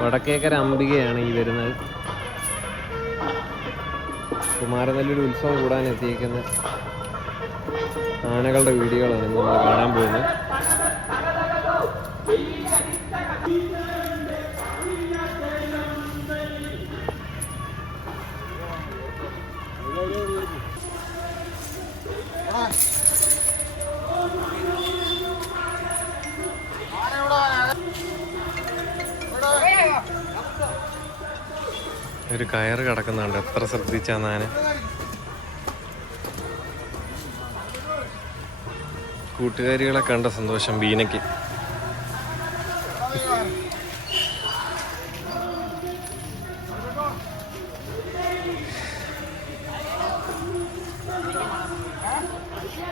വടക്കേക്കര അംബികയാണ് ഈ വരുന്നത്. കുമാരനെല്ലൂർ ഉത്സവം കൂടാൻ എത്തിയിരിക്കുന്ന ആനകളുടെ വീഡിയോകളാണ് നമ്മൾ കാണാൻ പോകുന്നത്. ഒരു കയറ് കിടക്കുന്നുണ്ട്, എത്ര ശ്രദ്ധിച്ചാണ് ആന. കൂട്ടുകാരികളെ കണ്ട സന്തോഷം ബീനയ്ക്ക്.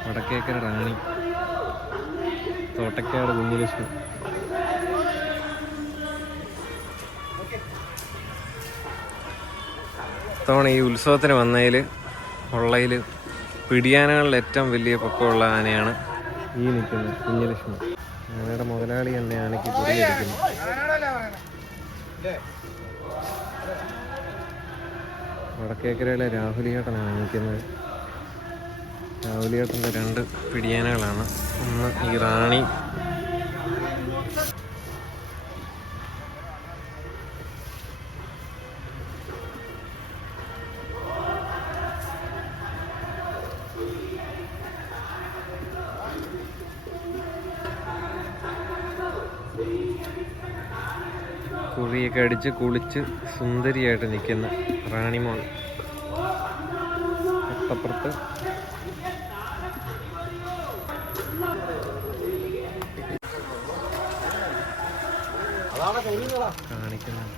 വടക്കേക്കര റാണി, തോട്ടക്കാട് കുഞ്ഞിലക്ഷ്മി. ഇത്തവണ ഈ ഉത്സവത്തിന് വന്നതിൽ ഉള്ളതിൽ പിടിയാനകളിൽ ഏറ്റവും വലിയ പൊക്കമുള്ള ആനയാണ് ഈ നിൽക്കുന്നത് കുഞ്ഞലക്ഷ്മി. ആനയുടെ മുതലാളി തന്നെ ആനയ്ക്ക് കുറിയടിക്കുന്നു. വടക്കേക്കരയിലെ രാഹുലിയേട്ടനാണ് നിൽക്കുന്നത്. രാഹുലിയേട്ടൻ്റെ 2 പിടിയാനകളാണ്. ഒന്ന് ഈ റാണി, കുറിയൊക്കെ അടിച്ച് കുളിച്ച് സുന്ദരിയായിട്ട് നിൽക്കുന്ന റാണിമോൾ. തൊട്ടപ്പുറത്ത് കാണിക്കുന്നുണ്ട്.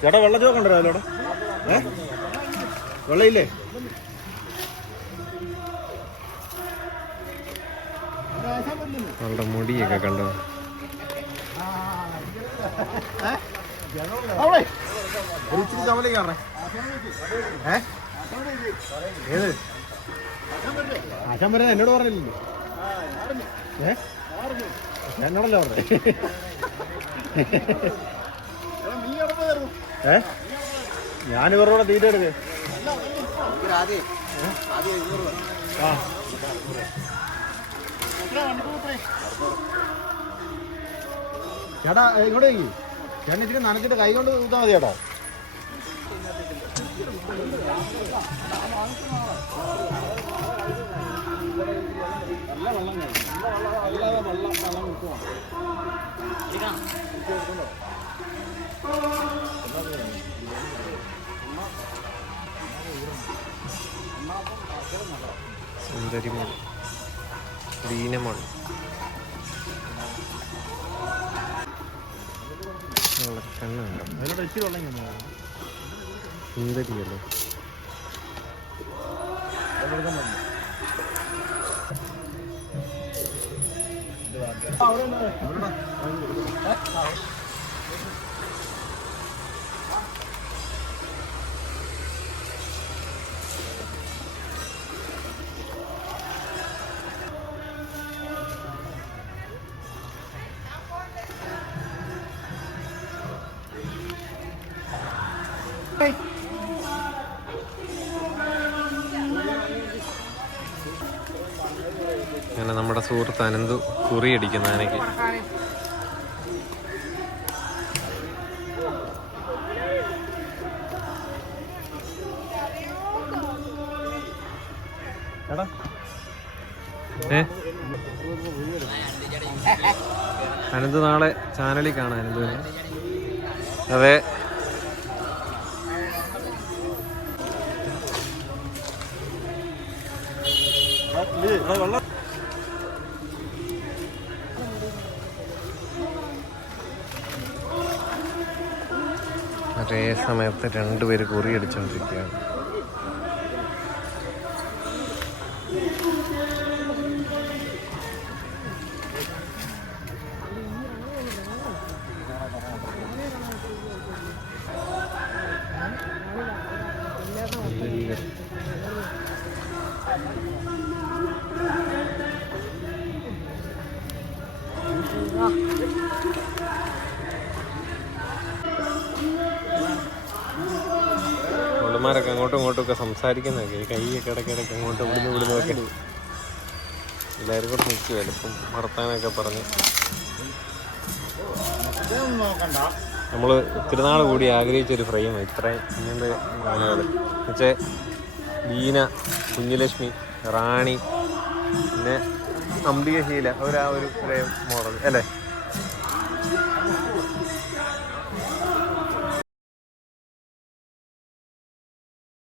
ചേട്ടാ വെള്ളം ചോക്കണ്ടോ അതിലൂടെ? വെള്ളമില്ലേ? അവളുടെ മുടിയൊക്കെ കണ്ടോ? ഇച്ചിരി ചമലേക്ക് കാണേ. ഏത് ആശാൻ പറഞ്ഞ എന്നോട് പറഞ്ഞില്ലല്ലോ. എന്നോടല്ലേ പറഞ്ഞേ? ഞാൻ ഇവരോടെ തീറ്റ എടുക്കേ. ചേട്ടാ ഇങ്ങോട്ടേ ചേട്ടൻ ഇച്ചിരി നനച്ചിട്ട് കൈ കൊണ്ട് ഊത്താൽ മതി ചേട്ടോ. സുന്ദരിമോൾ, ദീനമോൾ, കണ്ണുണ്ടോ? സുന്ദരിയല്ലേ? അങ്ങനെ നമ്മുടെ സുഹൃത്ത് അനന്തു കുറിയടിക്കുന്ന ആനയ്ക്ക്. ചേട്ടാ അനന്ത് നാളെ ചാനലിൽ കാണാം അനന്തുവിനെ. അതെ, ഒരേ സമയത്ത് രണ്ടുപേര് കുറി അടിച്ചോണ്ടിരിക്കുകയാണ്. അവളുമാരൊക്കെ അങ്ങോട്ടും ഇങ്ങോട്ടും ഒക്കെ സംസാരിക്കുന്നൊക്കെ കൈയൊക്കെ ഇടയ്ക്കിടയ്ക്ക് അങ്ങോട്ടും ഇവിടുന്ന് ഒക്കെ എല്ലാവരും കൂടെ നിൽക്കുക ചിലപ്പം വർത്താനൊക്കെ പറഞ്ഞ്. നമ്മൾ ഒത്തിരി നാൾ കൂടി ആഗ്രഹിച്ചൊരു ഫ്രെയിമാണ് ഇത്രയും ഇങ്ങനത്തെ ആനകൾ. എന്നുവെച്ചാൽ ബീന, കുഞ്ഞുലക്ഷ്മി, റാണി, പിന്നെ അംബികശീല ഒരു ഫ്രെയിം മോഡൽ അല്ലേ.